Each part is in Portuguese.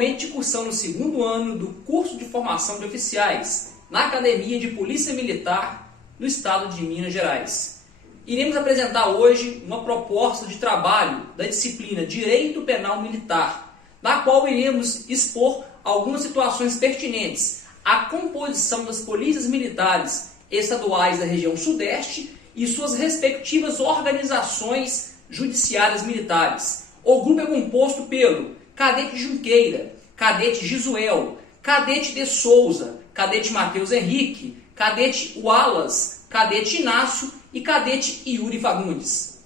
atualmente cursando o segundo ano do curso de formação de oficiais na Academia de Polícia Militar no estado de Minas Gerais. Iremos apresentar hoje uma proposta de trabalho da disciplina Direito Penal Militar, na qual iremos expor algumas situações pertinentes à composição das polícias militares estaduais da região Sudeste e suas respectivas organizações judiciárias militares. O grupo é composto pelo Cadete Junqueira, Cadete Gisuel, Cadete de Souza, Cadete Matheus Henrique, Cadete Wallace, Cadete Inácio e Cadete Yuri Fagundes.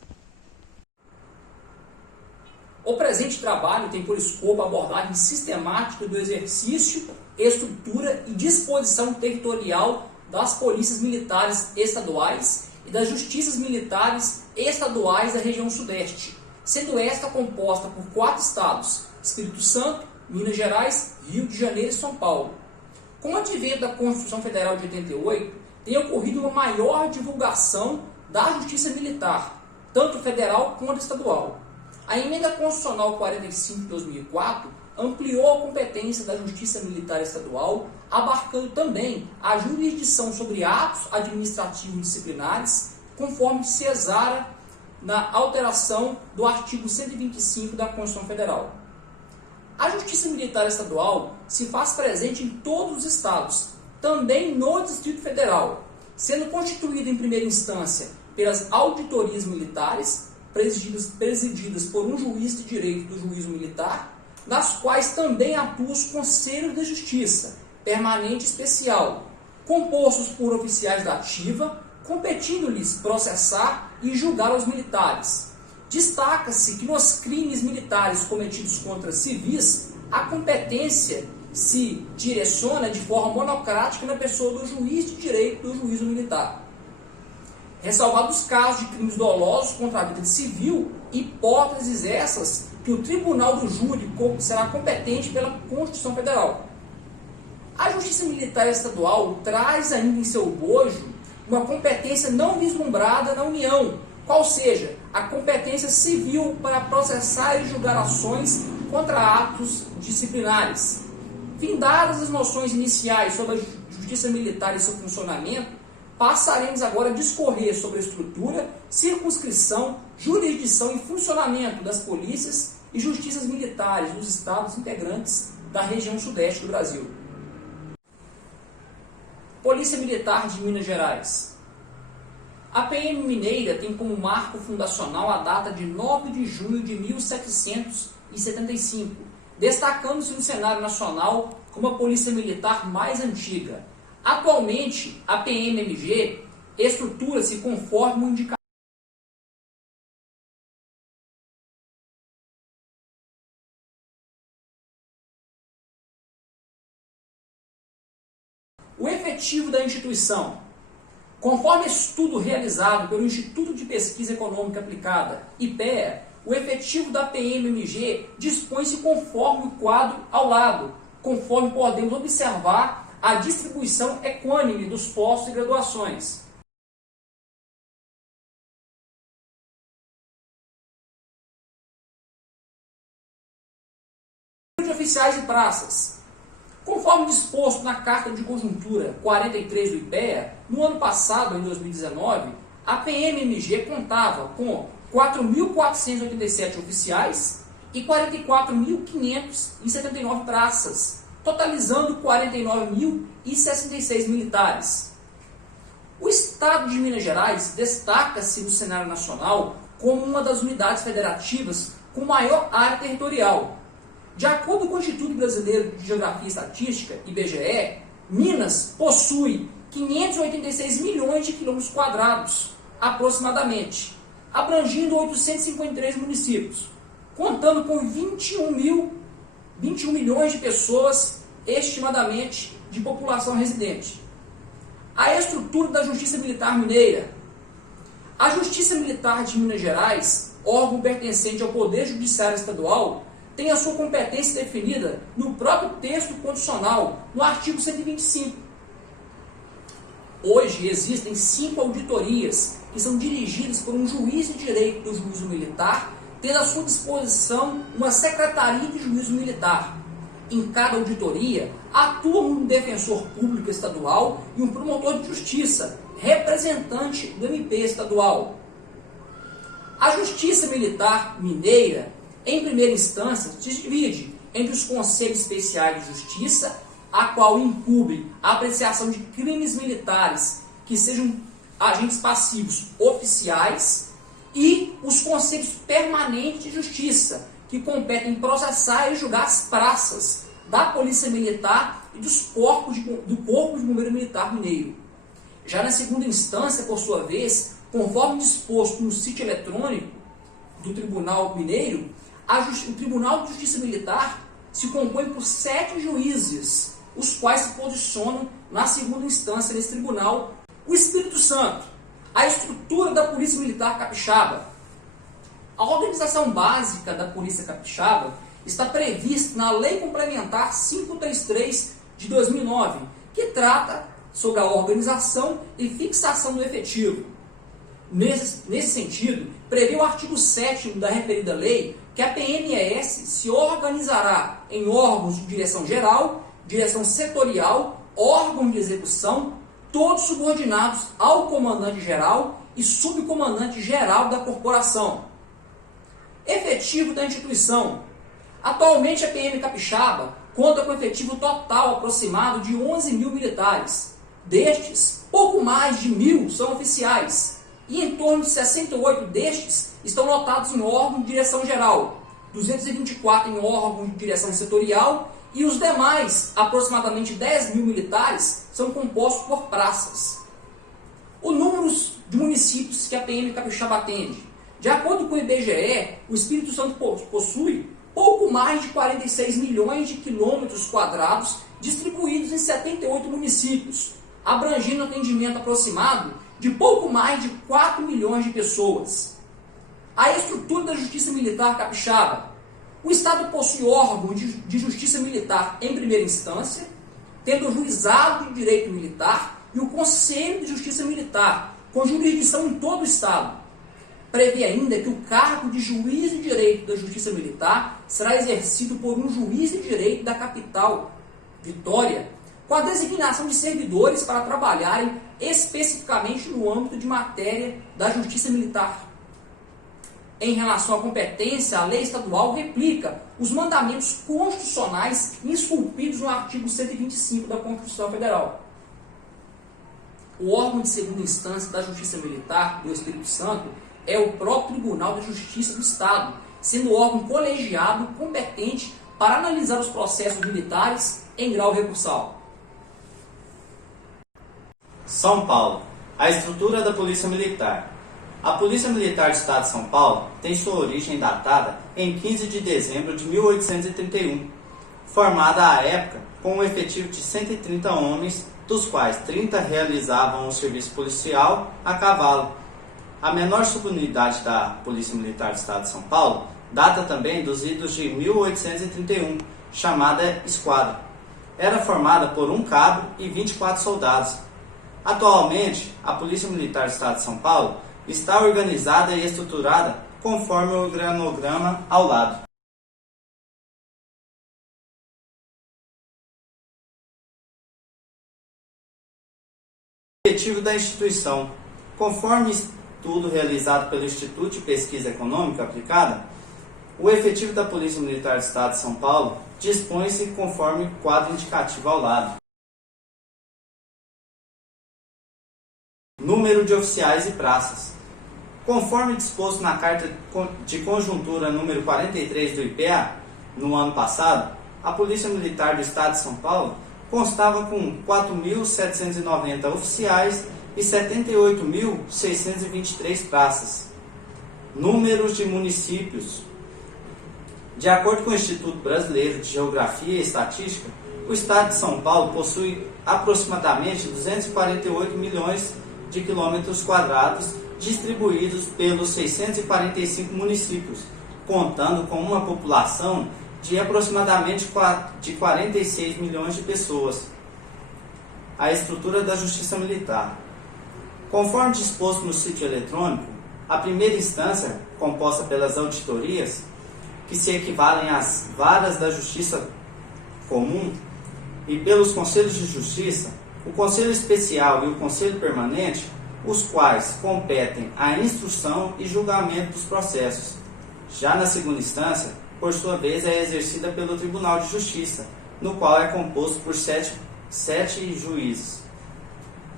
O presente trabalho tem por escopo a abordagem sistemática do exercício, estrutura e disposição territorial das polícias militares estaduais e das justiças militares estaduais da região Sudeste, sendo esta composta por 4 estados: Espírito Santo, Minas Gerais, Rio de Janeiro e São Paulo. Com o advento da Constituição Federal de 88, tem ocorrido uma maior divulgação da Justiça Militar, tanto federal quanto estadual. A Emenda Constitucional 45 de 2004 ampliou a competência da Justiça Militar Estadual, abarcando também a jurisdição sobre atos administrativos disciplinares, conforme se exara na alteração do artigo 125 da Constituição Federal. A Justiça Militar Estadual se faz presente em todos os estados, também no Distrito Federal, sendo constituída em primeira instância pelas auditorias militares, presididas por um juiz de direito do juízo militar, nas quais também atuam os Conselhos de Justiça, permanente e especial, compostos por oficiais da ativa, competindo-lhes processar e julgar os militares. Destaca-se que nos crimes militares cometidos contra civis, a competência se direciona de forma monocrática na pessoa do juiz de direito do juízo militar. Ressalvados os casos de crimes dolosos contra a vida civil, hipóteses essas que o Tribunal do Júri será competente pela Constituição Federal. A Justiça Militar Estadual traz ainda em seu bojo uma competência não vislumbrada na União, qual seja, a competência civil para processar e julgar ações contra atos disciplinares. Findadas as noções iniciais sobre a Justiça Militar e seu funcionamento, passaremos agora a discorrer sobre a estrutura, circunscrição, jurisdição e funcionamento das polícias e justiças militares dos estados integrantes da região Sudeste do Brasil. Polícia Militar de Minas Gerais. A PM Mineira tem como marco fundacional a data de 9 de junho de 1775, destacando-se no cenário nacional como a polícia militar mais antiga. Atualmente, a PMMG estrutura-se conforme o indicado. O efetivo da instituição. Conforme estudo realizado pelo Instituto de Pesquisa Econômica Aplicada, IPEA, o efetivo da PMMG dispõe-se conforme o quadro ao lado, conforme podemos observar a distribuição equânime dos postos e graduações. De oficiais e praças. Conforme disposto na Carta de Conjuntura 43 do IPEA, no ano passado, em 2019, a PMMG contava com 4.487 oficiais e 44.579 praças, totalizando 49.066 militares. O Estado de Minas Gerais destaca-se no cenário nacional como uma das unidades federativas com maior área territorial. De acordo com o Instituto Brasileiro de Geografia e Estatística, IBGE, Minas possui 586 milhões de quilômetros quadrados, aproximadamente, abrangindo 853 municípios, contando com 21 milhões de pessoas, estimadamente, de população residente. A estrutura da Justiça Militar Mineira. A Justiça Militar de Minas Gerais, órgão pertencente ao Poder Judiciário Estadual, tem a sua competência definida no próprio texto constitucional, no artigo 125. Hoje existem 5 auditorias que são dirigidas por um juiz de direito do juízo militar, tendo à sua disposição uma secretaria de juízo militar. em cada auditoria, atuam um defensor público estadual e um promotor de justiça, representante do MP estadual. A Justiça Militar Mineira, em primeira instância, se divide entre os Conselhos Especiais de Justiça, a qual incumbe a apreciação de crimes militares que sejam agentes passivos oficiais, e os Conselhos Permanentes de Justiça, que competem processar e julgar as praças da Polícia Militar e do Corpo de Bombeiro Militar Mineiro. Já na segunda instância, por sua vez, conforme disposto no sítio eletrônico do Tribunal Mineiro, o Tribunal de Justiça Militar se compõe por 7 juízes, os quais se posicionam na segunda instância desse tribunal. O Espírito Santo, a estrutura da Polícia Militar Capixaba. A organização básica da Polícia Capixaba está prevista na Lei Complementar 533 de 2009, que trata sobre a organização e fixação do efetivo. Nesse sentido, prevê o artigo 7º da referida lei que a PMES se organizará em órgãos de direção geral, direção setorial, órgão de execução, todos subordinados ao comandante-geral e subcomandante-geral da corporação. Efetivo da instituição. Atualmente a PM Capixaba conta com efetivo total aproximado de 11 mil militares. Destes, pouco mais de 1.000 são oficiais, e em torno de 68 destes estão lotados em órgão de direção geral, 224 em órgão de direção setorial, e os demais, aproximadamente 10 mil militares, são compostos por praças. O número de municípios que a PM Capixaba atende. De acordo com o IBGE, o Espírito Santo possui pouco mais de 46 milhões de quilômetros quadrados distribuídos em 78 municípios, abrangendo atendimento aproximado de pouco mais de 4 milhões de pessoas. A estrutura da Justiça Militar Capixaba. O Estado possui órgão de justiça militar em primeira instância, tendo o Juizado de Direito Militar e o Conselho de Justiça Militar, com jurisdição em todo o Estado. Prevê ainda que o cargo de juiz de direito da Justiça Militar será exercido por um juiz de direito da capital, Vitória, com a designação de servidores para trabalharem especificamente no âmbito de matéria da Justiça Militar. Em relação à competência, a lei estadual replica os mandamentos constitucionais esculpidos no artigo 125 da Constituição Federal. O órgão de segunda instância da Justiça Militar do Espírito Santo é o próprio Tribunal de Justiça do Estado, sendo o órgão colegiado competente para analisar os processos militares em grau recursal. São Paulo. A estrutura da Polícia Militar. A Polícia Militar do Estado de São Paulo tem sua origem datada em 15 de dezembro de 1831, formada à época com um efetivo de 130 homens, dos quais 30 realizavam o serviço policial a cavalo. A menor subunidade da Polícia Militar do Estado de São Paulo data também dos idos de 1831, chamada Esquadra. Era formada por um cabo e 24 soldados. Atualmente, a Polícia Militar do Estado de São Paulo está organizada e estruturada conforme o organograma ao lado. Objetivo da instituição. Conforme estudo realizado pelo Instituto de Pesquisa Econômica Aplicada, o efetivo da Polícia Militar do Estado de São Paulo dispõe-se conforme o quadro indicativo ao lado. Número de oficiais e praças. Conforme disposto na Carta de Conjuntura número 43 do IPEA, no ano passado, a Polícia Militar do Estado de São Paulo constava com 4.790 oficiais e 78.623 praças. Números de municípios. De acordo com o Instituto Brasileiro de Geografia e Estatística, o Estado de São Paulo possui aproximadamente 248 milhões de quilômetros quadrados distribuídos pelos 645 municípios, contando com uma população de aproximadamente 46 milhões de pessoas. A estrutura da Justiça Militar. Conforme disposto no sítio eletrônico, a primeira instância, composta pelas auditorias, que se equivalem às varas da Justiça comum e pelos Conselhos de Justiça, o Conselho Especial e o Conselho Permanente, os quais competem à instrução e julgamento dos processos. Já na segunda instância, por sua vez, é exercida pelo Tribunal de Justiça, no qual é composto por sete juízes.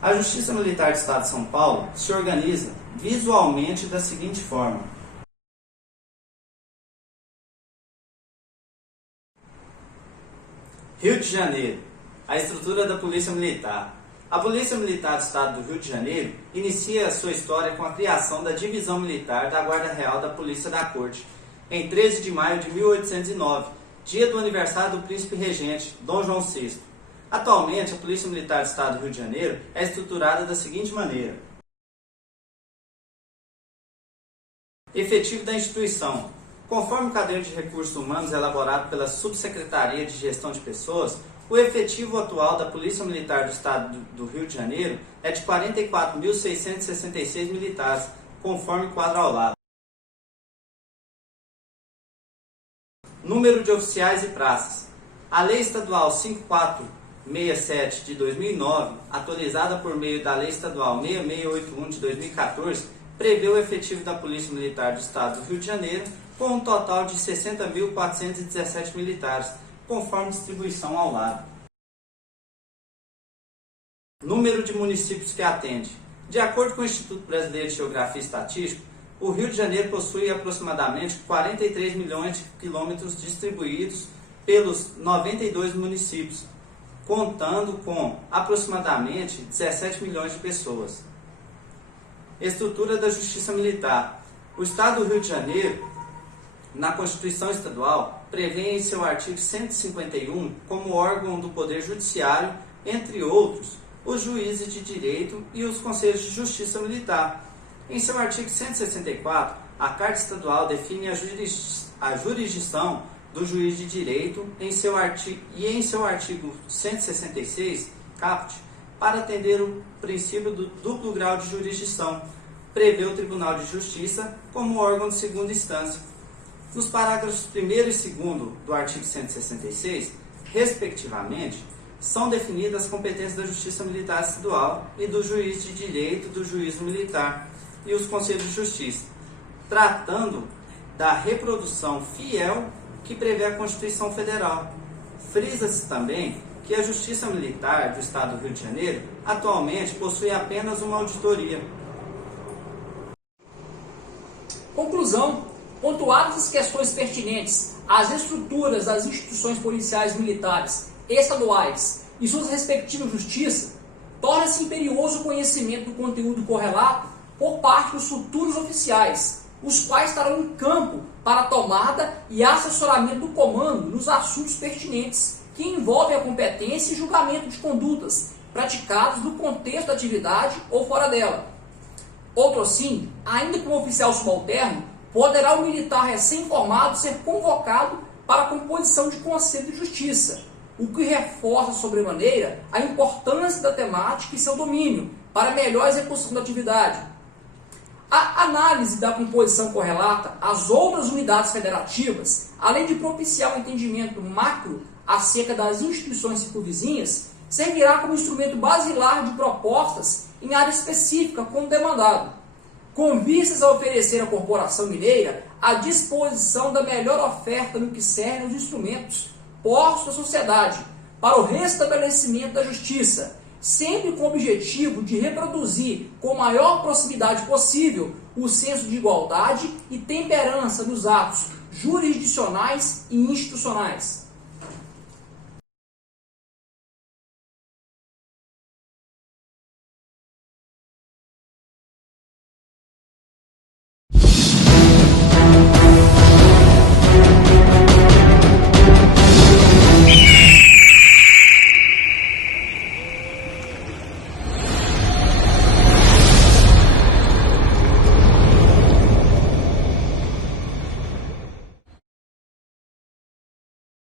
A Justiça Militar do Estado de São Paulo se organiza visualmente da seguinte forma. Rio de Janeiro. A estrutura da Polícia Militar. A Polícia Militar do Estado do Rio de Janeiro inicia a sua história com a criação da Divisão Militar da Guarda Real da Polícia da Corte, em 13 de maio de 1809, dia do aniversário do Príncipe Regente, Dom João VI. Atualmente, a Polícia Militar do Estado do Rio de Janeiro é estruturada da seguinte maneira. Efetivo da instituição. Conforme o caderno de recursos humanos elaborado pela Subsecretaria de Gestão de Pessoas, o efetivo atual da Polícia Militar do Estado do Rio de Janeiro é de 44.666 militares, conforme quadro ao lado. Número de oficiais e praças. A Lei Estadual 5467 de 2009, atualizada por meio da Lei Estadual 6681 de 2014, prevê o efetivo da Polícia Militar do Estado do Rio de Janeiro com um total de 60.417 militares, conforme distribuição ao lado. Número de municípios que atende. De acordo com o Instituto Brasileiro de Geografia e Estatística, o Rio de Janeiro possui aproximadamente 43 milhões de quilômetros distribuídos pelos 92 municípios, contando com aproximadamente 17 milhões de pessoas. Estrutura da Justiça Militar. O Estado do Rio de Janeiro, na Constituição Estadual, prevê em seu artigo 151 como órgão do Poder Judiciário, entre outros, os juízes de direito e os Conselhos de Justiça Militar. Em seu artigo 164, a Carta Estadual define a jurisdição do juiz de direito em seu artigo 166, caput, para atender o princípio do duplo grau de jurisdição, prevê o Tribunal de Justiça como órgão de segunda instância. Nos parágrafos 1º e 2º do artigo 166, respectivamente, são definidas as competências da Justiça Militar Estadual e do juiz de direito do juízo militar e os Conselhos de Justiça, tratando da reprodução fiel que prevê a Constituição Federal. Frisa-se também que a Justiça Militar do Estado do Rio de Janeiro atualmente possui apenas uma auditoria. Conclusão. Pontuadas as questões pertinentes às estruturas das instituições policiais militares estaduais e suas respectivas justiças, torna-se imperioso o conhecimento do conteúdo correlato por parte dos futuros oficiais, os quais estarão em campo para a tomada e assessoramento do comando nos assuntos pertinentes que envolvem a competência e julgamento de condutas praticadas no contexto da atividade ou fora dela. Outro assim, ainda como oficial subalterno, poderá o militar recém-formado ser convocado para a composição de Conselho de Justiça, o que reforça sobremaneira a importância da temática e seu domínio para a melhor execução da atividade. A análise da composição correlata às outras unidades federativas, além de propiciar um entendimento macro acerca das instituições circunvizinhas, servirá como instrumento basilar de propostas em área específica como demandado, com vistas a oferecer à Corporação Mineira a disposição da melhor oferta no que serve aos instrumentos postos à sociedade para o restabelecimento da justiça, sempre com o objetivo de reproduzir com maior proximidade possível o senso de igualdade e temperança nos atos jurisdicionais e institucionais.